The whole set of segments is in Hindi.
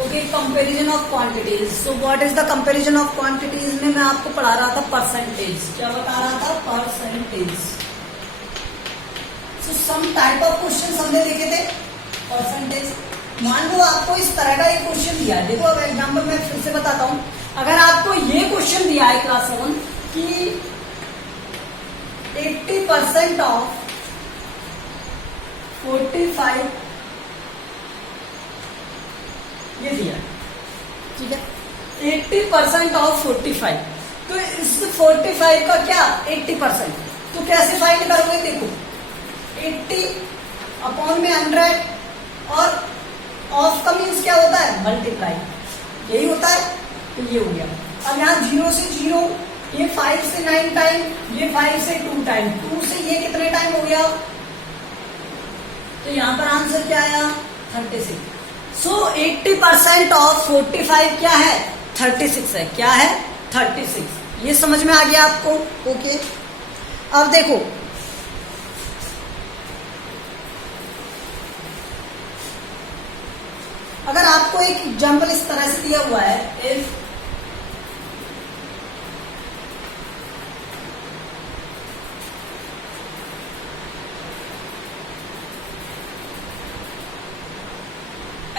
Okay, comparison of quantities. So what is the comparison of quantities में मैं आपको पढ़ा रहा था परसेंटेज। क्या बता रहा था? Percentage. So some type of question हमने देखे थे परसेंटेज। मान लो आपको इस तरह का एक क्वेश्चन दिया है। देखो अब एग्जाम्पल मैं फिर से बताता हूं। अगर आपको ये क्वेश्चन दिया है क्लास 7 कि 80% ऑफ 45 ये दिया, ठीक है, 80% ऑफ 45। तो इस 45 का क्या 80%, तो कैसे फाइंड करोगे? देखो 80 अपॉन में 100 और ऑफ का मीन्स क्या होता है? मल्टीप्लाई, यही होता है। तो ये हो गया। अब यहाँ 0 से 0, ये 5 से 9 टाइम, ये 5 से 2 टाइम, 2 से ये कितने टाइम हो गया? तो यहाँ पर आंसर क्या आया? 36। सो 80% ऑफ 45 क्या है? 36 है। क्या है? 36। ये समझ में आ गया आपको? ओके। अब देखो अगर आपको एक एग्जाम्पल इस तरह से दिया हुआ है, if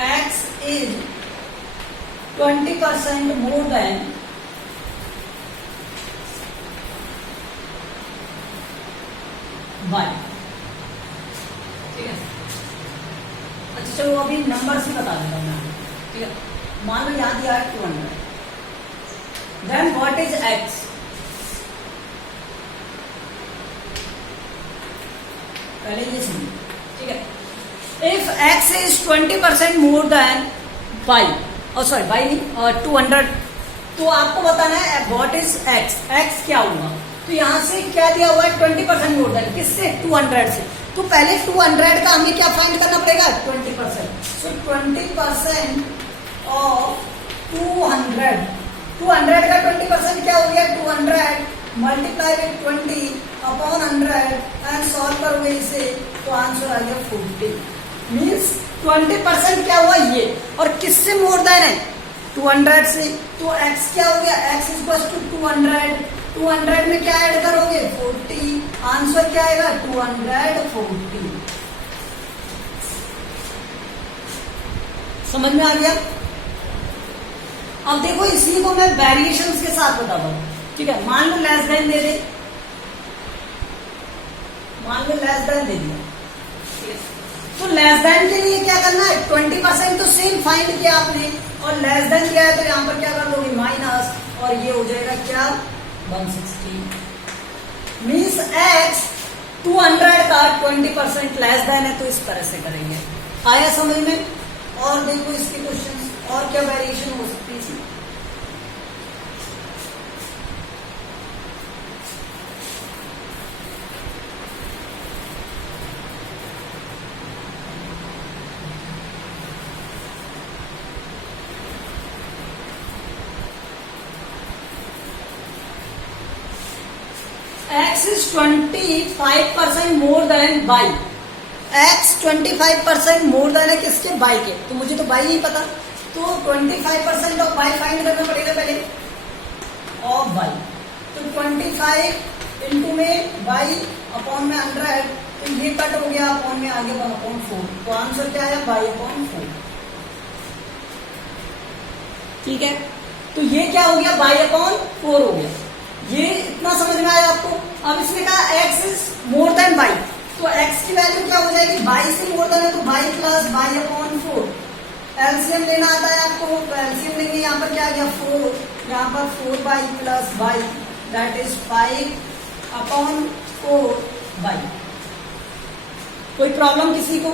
x is 20% more than y, ठीक है। अच्छा चलो अभी नंबर से बता देता हूँ मैं, ठीक है। मान लो यहाँ दिया है 200, देन व्हाट इज x? पहले ये सुनिए, ठीक है। If x is 20% more than y, और सॉरी y नहीं 200, तो आपको बताना है व्हाट इज x। x क्या होगा? तो यहाँ से क्या दिया हुआ है? 20% मोर देन, किससे? 200 से। तो पहले 200 का हमें क्या फाइंड करना पड़ेगा? 20%। सो 20% ऑफ 200, 200 का 20% क्या हो गया? 200 multiply with 20 upon 100 and solve करोगे इसे तो आंसर आ गया 40। मीन्स 20% क्या हुआ? ये। और किससे मोर देन है? 200 से। तो x क्या हो गया? x इक्वल टू 200, 200 में क्या ऐड करोगे? 40। आंसर क्या आएगा? 240। समझ में आ गया? अब देखो इसी को मैं वेरिएशंस के साथ बताता हूं, ठीक है। मान लो लेस देन दे दे, मान लो लेस देन दे दिया, तो लेस देन के लिए क्या करना है? 20% तो सेम फाइंड किया आपने, और लेस देन किया है तो यहां पर क्या कर दोगे? माइनस, और ये हो जाएगा क्या? 160। मीन्स x 200 का 20% लेस देन है, तो इस तरह से करेंगे। आया समझ में? और देखो इसके क्वेश्चन और क्या वेरिएशन हो सकती है इसमें। x is 25% more than y। x 25% more than है किसके? y के। तो मुझे तो y नहीं पता, तो 25% ऑफ y फाइंड करना पड़ेगा पहले, ऑफ y। तो 25 इंटू में y अपॉन में 100, तो ये कट हो गया, अपॉन में आगे 1/4। तो आंसर क्या है? y/4। ठीक है, तो ये क्या हो गया? y/4 हो गया। ये इतना समझ में आया आपको? अब इसने कहा x is more than y, तो x की वैल्यू क्या हो जाएगी? y से मोर देन है तो y प्लस y/4। एलसीएम लेना आता है आपको, तो एलसीएम लेंगे। यहाँ पर क्या आ गया? 4, यहाँ पर 4y plus y, that is 5/4y। कोई प्रॉब्लम किसी को?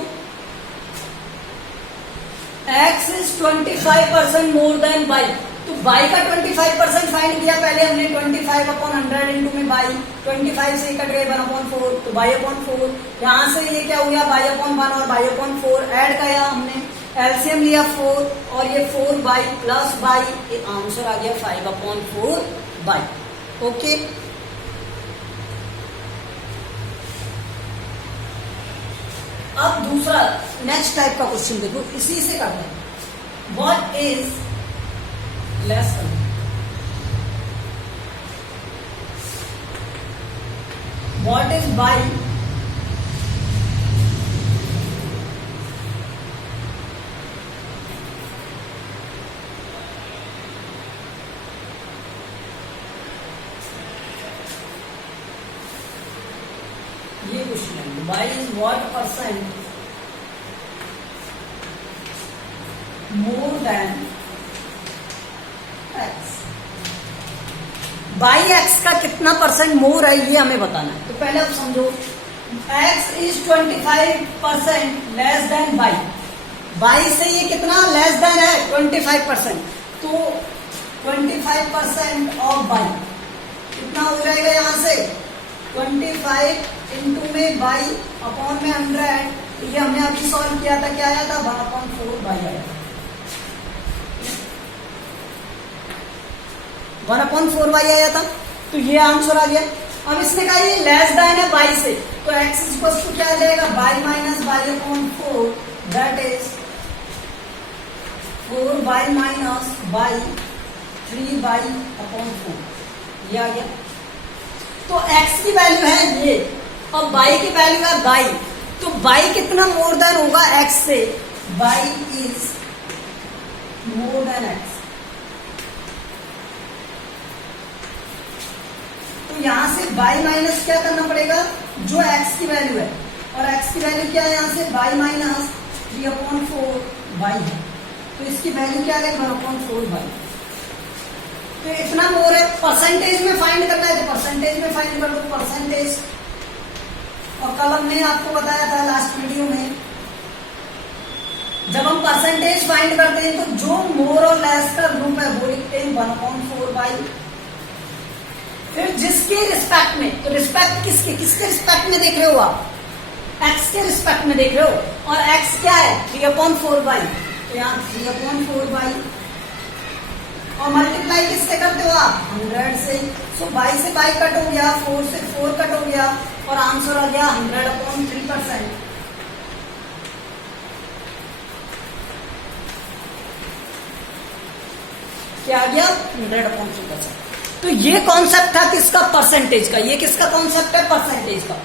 x is 25% more than y, तो y का 25% फाइंड किया पहले हमने। 25/100 इंटू में y, 25 से कट गए 1/4, तो y/4। यहाँ से ये क्या हो गया? y/1 और y/4 ऐड किया हमने, एलसीएम लिया 4, और ये 4y प्लस y, आंसर आ गया 5/4y। ओके, अब दूसरा नेक्स्ट टाइप का क्वेश्चन देखो, इसी से करते हैं। व्हाट इज लेस कर, व्हाट इज बाई ये क्वेश्चन है। By is what percent more than x, by x का कितना परसेंट मोर है ये हमें बताना है। तो पहले आप समझो, x is 25% less than by, by से ये कितना लेस देन है 25%, तो 25% ऑफ बाई कितना हो जाएगा, यहां से 25 इंटू में बाई अपॉन में 100, ये हमने अभी सॉल्व किया था, क्या आया था 1/4 बाई आया था, 1/4 बाई आया था, तो ये आंसर आ गया। अब इसने कहा ये लेस देन है बाई से, तो x इक्वल टू क्या आ जाएगा, by minus by upon 4, that is 4 by minus by 3 by upon 4, ये आ गया। तो x की वैल्यू है ये और बाई की वैल्यू है बाई, तो बाई कितना मोर देन होगा x से, by is more than x, तो यहां से बाई माइनस क्या करना पड़ेगा, जो x की वैल्यू है, और x की वैल्यू क्या है, यहां से बाई माइनस 3/4 बाई है, तो इसकी वैल्यू क्या है 1/4 बाई, तो इतना मोर है। परसेंटेज में फाइंड करना है तो परसेंटेज में फाइंड कर दो, परसेंटेज, और कल हमने आपको बताया था लास्ट वीडियो में, जब हम परसेंटेज फाइंड करते हैं तो जो मोर और लेस का ग्रुप है वो लिखते हैं 1/4 बाई, फिर जिसके रिस्पेक्ट में, तो रिस्पेक्ट किसके किसके रिस्पेक्ट में देख रहे हो आप, x के रिस्पेक्ट में देख रहे हो, और x क्या है 3/4 बाई, तो यहाँ 3/4 बाई, और मल्टीप्लाई किससे करते हो आप 100 से, सो बाई से बाई कट हो गया, 4 से 4 कट हो गया, और आंसर आ गया 100/3%। क्या आ गया 100/3%। तो ये कॉन्सेप्ट था किसका, परसेंटेज का, ये किसका कॉन्सेप्ट है, परसेंटेज का।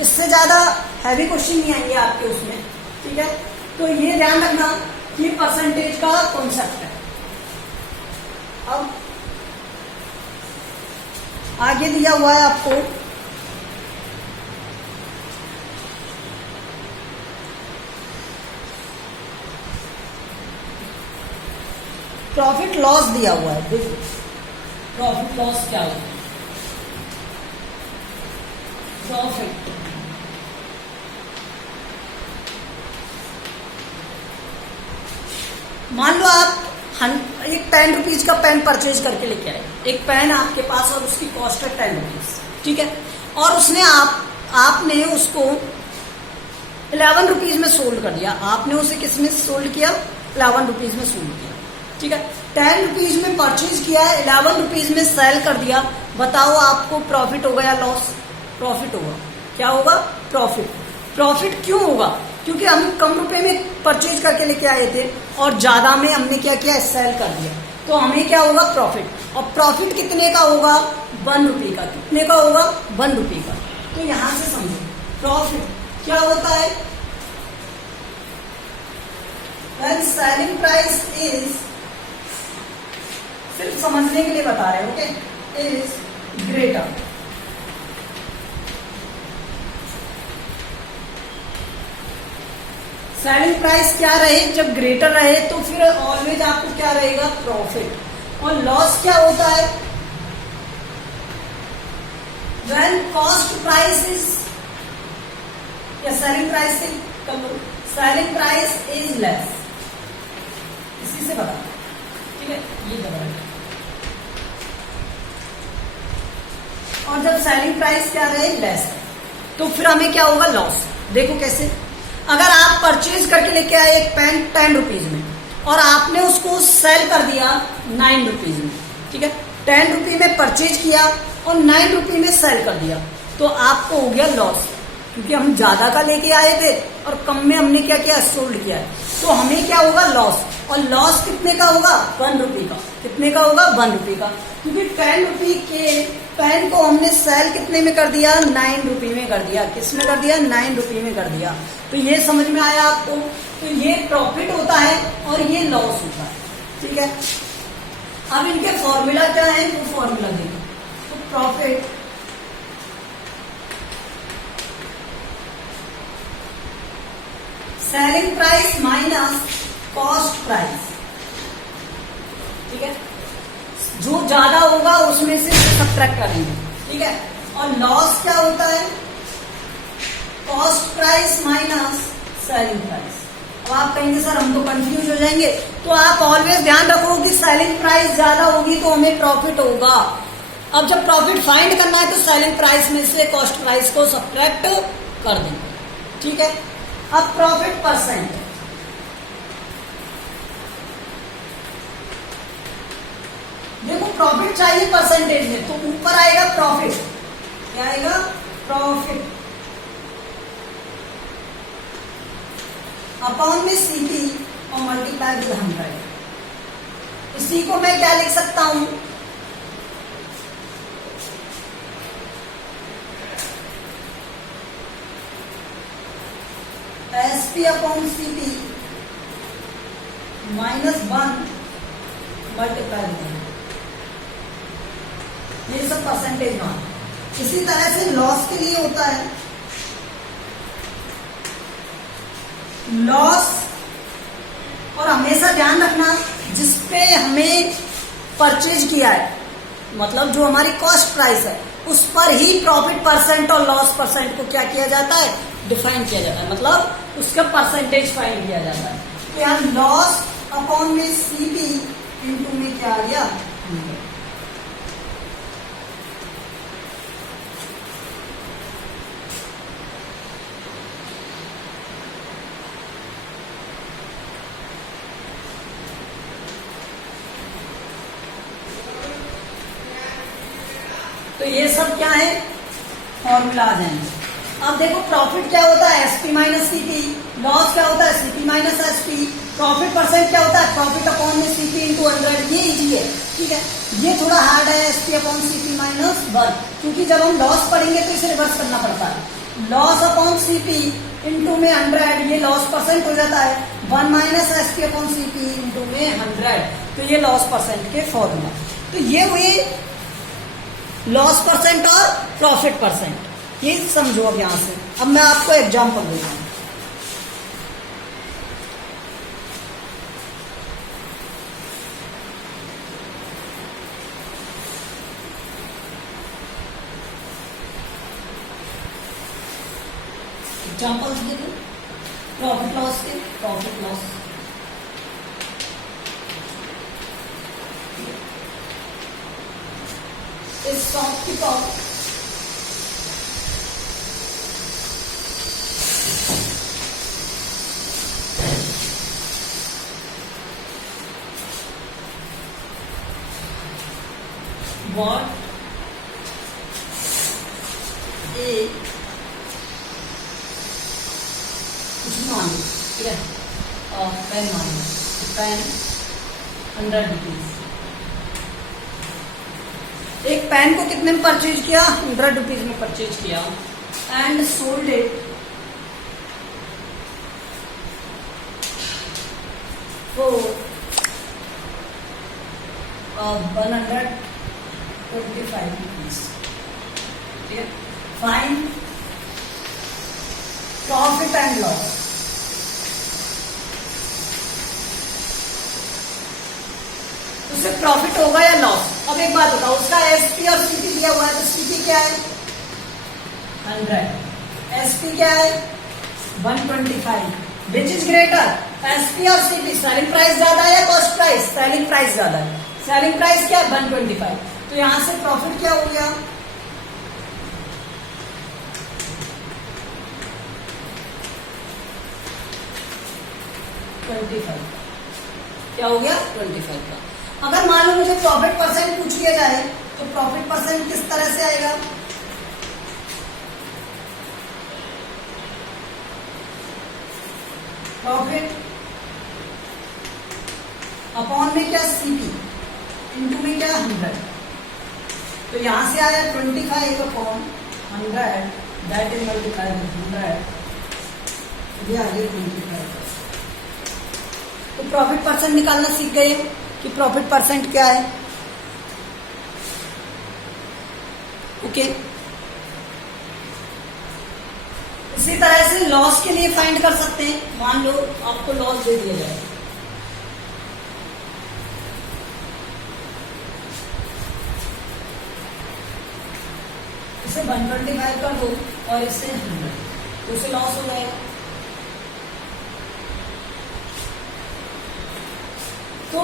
इससे ज्यादा हैवी क्वेश्चन नहीं आएंगे आपके उसमें, ठीक है। तो ये ध्यान रखना कि परसेंटेज का कॉन्सेप्ट है। अब आगे दिया हुआ है आपको प्रॉफिट लॉस दिया हुआ है, देखो प्रॉफिट लॉस क्या होता है, प्रॉफिट मान लो आप एक 10 रुपीज का पेन परचेज करके लेके आए, एक पेन आपके पास और उसकी कॉस्ट है 10 रुपीज, ठीक है, और उसने आपने उसको 11 रुपीज में सोल्ड कर दिया, आपने उसे किसमें सोल्ड किया 11 रुपीज में सोल्ड किया, ठीक है। 10 रुपीज में परचेज किया, 11 रुपीज में सेल कर दिया, बताओ आपको प्रॉफिट होगा या लॉस, प्रॉफिट होगा, क्या होगा प्रॉफिट। प्रॉफिट क्यों होगा, क्योंकि हम कम रुपए में परचेज करके लेके आए थे और ज्यादा में हमने क्या किया सेल कर दिया, तो हमें क्या होगा प्रॉफिट। और प्रॉफिट कितने का होगा 1 रुपये का, कितने का होगा 1 रुपये का। तो यहां से समझो प्रॉफिट क्या होता है, when selling price is, सिर्फ समझने के लिए बता रहे हैं, okay, is greater, selling price क्या रहे, जब ग्रेटर रहे तो फिर ऑलवेज आपको क्या रहेगा प्रॉफिट। और लॉस क्या होता है, व्हेन कॉस्ट प्राइस इज, या सेलिंग प्राइस से सेलिंग प्राइस इज लेस, इसी से बता, ठीक है, ये बता। और जब सेलिंग प्राइस क्या रहे लेस, तो फिर हमें क्या होगा लॉस। देखो कैसे, अगर आप परचेज करके लेके आए एक पेन 10 रुपीज में और आपने उसको सेल कर दिया 9 रुपीज में, ठीक है, 10 रुपये में परचेज किया और 9 रुपये में सेल कर दिया, तो आपको हो गया लॉस, क्योंकि हम ज्यादा का लेके आए थे और कम में हमने क्या किया, सोल्ड किया है, तो हमें क्या होगा, लॉस। और लॉस कितने का होगा, 1 रुपये का। कितने का होगा, 1 रुपये का, क्योंकि 10 रुपये के पेन को हमने सेल कितने में कर दिया, 9 रुपये में कर दिया। किस में कर दिया, 9 रुपये में कर दिया। तो ये समझ में आया आपको। तो ये प्रॉफिट होता है और ये लॉस होता है, ठीक है। अब इनके फॉर्मूला क्या है, वो फॉर्मूला देखो। तो profit selling price minus cost price, ठीक है। जो ज्यादा होगा उसमें से सब्ट्रैक्ट करेंगे, ठीक है। और लॉस क्या होता है, cost price minus selling price. अब आप कहेंगे सर हम तो कंफ्यूज हो जाएंगे, तो आप ऑलवेज ध्यान रखो कि सेलिंग प्राइस ज्यादा होगी तो हमें प्रॉफिट होगा। अब जब प्रॉफिट फाइंड करना है तो सेलिंग प्राइस में से कॉस्ट प्राइस को सब्ट्रैक्ट कर देंगे, ठीक है। अब प्रॉफिट परसेंट, देखो प्रॉफिट चाहिए परसेंटेज में, तो ऊपर आएगा प्रॉफिट, क्या आएगा, प्रॉफिट अपॉन में सीपी और मल्टीप्लाई विद 100। इसी को मैं क्या लिख सकता हूं, SP upon CP -1 multiply with 100। ये सब परसेंटेज मान। इसी तरह से लॉस के लिए होता है, लॉस, और हमेशा ध्यान रखना जिसपे हमें परचेज किया है, मतलब जो हमारी कॉस्ट प्राइस है, उस पर ही प्रॉफिट परसेंट और लॉस परसेंट को क्या किया जाता है, डिफाइन किया जाता है, मतलब उसका परसेंटेज फाइंड किया जाता है। तो यहाँ लॉस अपॉन में सीपी इनटू में क्या आ गया, 100। तो ये सब क्या है, फॉर्मूला आ जाएंगे। अब देखो प्रॉफिट क्या होता है, एसपी माइनस सीपी, लॉस क्या होता है, CP minus SP, profit percent क्या होता है, प्रॉफिट अपॉन में सीपी इंटू 100। ये इजी है, ठीक है। ये थोड़ा हार्ड है, एसपी अपॉन सीपी -1, क्योंकि जब हम लॉस पढ़ेंगे तो इसे रिवर्स करना पड़ता है। लॉस अपॉन सीपी इंटू में 100, ये लॉस परसेंट हो जाता है, 1 minus SP upon CP into में 100। तो ये लॉस परसेंट के फॉर्मूला। तो ये हुई लॉस परसेंट और प्रॉफिट परसेंट, ये समझो। अब यहां से अब मैं आपको एग्जांपल देता हूं। एग्जांपल्स दे दो, प्रॉफिट लॉस के, प्रॉफिट लॉस, इस टॉप की टॉप what a कुछ मान लो, ठीक है, पेन मान लो, पेन 100 रुपीज। एक पेन को कितने में परचेज किया, 100 रुपीज में परचेज किया, and sold it for 125 rupees, ठीक है। Fine profit and loss. उससे प्रॉफिट होगा या लॉस। अब एक बात बताओ, उसका एसपी और सीपी दिया हुआ है, तो सीपी क्या है 100, एसपी क्या है 125, विच इज ग्रेटर, एसपी और सीपी। सेलिंग प्राइस ज्यादा है या कॉस्ट प्राइस, सेलिंग प्राइस ज्यादा है। सेलिंग प्राइस क्या है 125, तो यहां से प्रॉफिट क्या हो गया 25, क्या हो गया 25 का। अगर मान लो मुझे प्रॉफिट परसेंट पूछ लिया जाए तो प्रॉफिट परसेंट किस तरह से आएगा, प्रॉफिट अपॉन में क्या सीपी इंटू में क्या 100, तो यहां से आया 25 upon 100 that is multiply with 100, ये आगे 25। तो प्रॉफिट परसेंट निकालना सीख गए कि प्रॉफिट परसेंट क्या है। ओके, इसी तरह से लॉस के लिए फाइंड कर सकते हैं। मान लो आपको लॉस दे दिया जाए, इसे 125 कर दो और इससे 100, तो उसे लॉस हो जाएगा। तो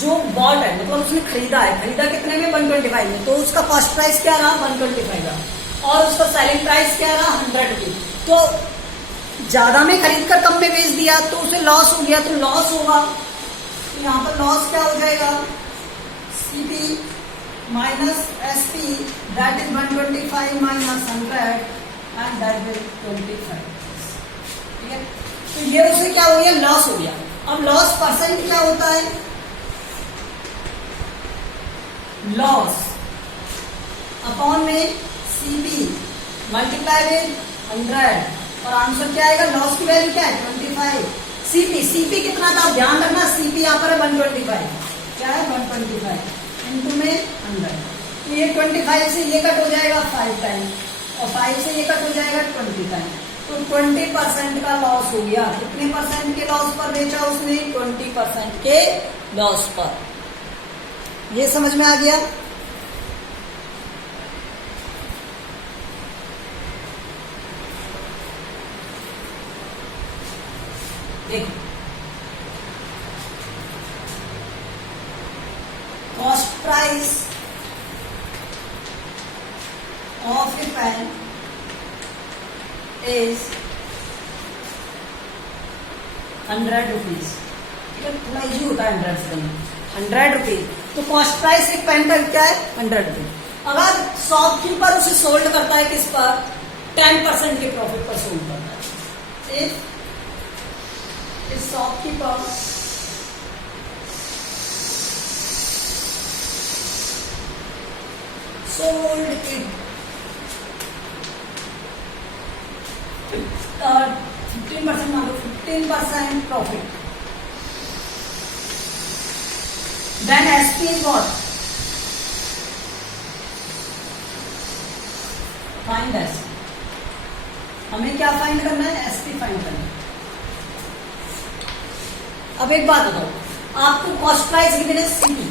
जो बॉट है मतलब उसने खरीदा है, खरीदा कितने में 125 में, तो उसका कॉस्ट प्राइस क्या रहा 125 रहा और उसका सेलिंग प्राइस क्या रहा 100 की। तो ज्यादा में खरीद कर कम में बेच दिया तो उसे लॉस हो गया, तो लॉस होगा। तो यहाँ पर लॉस क्या हो जाएगा, CP minus SP that is 125 minus 100 and that is 25। ठीक है, तो ये उसे क्या हो गया, लॉस हो गया। अब लॉस परसेंट क्या होता है, लॉस अपॉन में सीपी मल्टीप्लाई विद 100 और आंसर क्या आएगा, लॉस की वैल्यू क्या है 25। सीपी सीपी कितना था, ध्यान रखना सीपी यहाँ पर है 125, क्या है 125 इंटू में 100, तो ये 25 से ये कट हो जाएगा 5 टाइम और 5 से ये कट हो जाएगा 20 टाइम, तो 20% का लॉस हो गया। कितने परसेंट के लॉस पर बेचा उसने, 20% के लॉस पर। ये समझ में आ गया। देखो cost price of a pen is 100 rupees. थोड़ा इजी होता है 100 रुपीज, तो कॉस्ट प्राइस एक पेन का क्या है 100 रुपीज। अगर शॉपकीपर उसे सोल्ड करता है किस पर, 10% के प्रॉफिट पर सोल्ड करता है। इफ शॉपकीपर sold it 15% मान लो 15% profit, then SP is what, find SP। हमें क्या फाइंड करना है, SP फाइंड करना है। अब एक बात बताओ, आपको कॉस्ट प्राइस गिवन है सीपी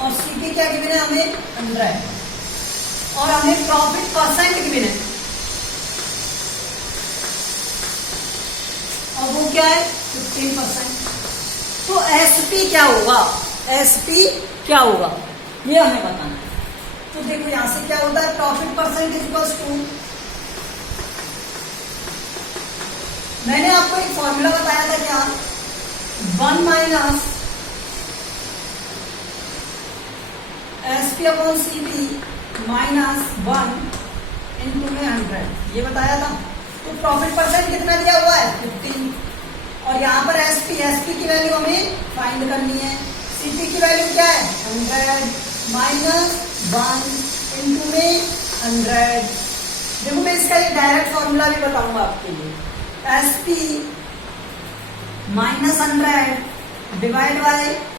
और सीपी क्या गिवन है हमें 100 और हमें प्रॉफिट परसेंट गिवन है और वो क्या है 15%। तो एसपी क्या होगा, एसपी क्या होगा ये हमें बताना है। तो देखो यहां से क्या होता है, profit percent is equal to, मैंने आपको एक फॉर्मूला बताया था क्या, 1 minus SP upon CP minus 1 into में 100, ये बताया था। तो प्रॉफिट परसेंट कितना दिया हुआ है 15 और यहाँ पर एसपी की वैल्यू हमें फाइंड करनी है। सीपी की वैल्यू क्या है 100 माइनस 1 इंटू में 100। देखो मैं इसका एक डायरेक्ट फॉर्मूला भी बताऊंगा आपके लिए, एसपी माइनस 100 डिवाइड बाय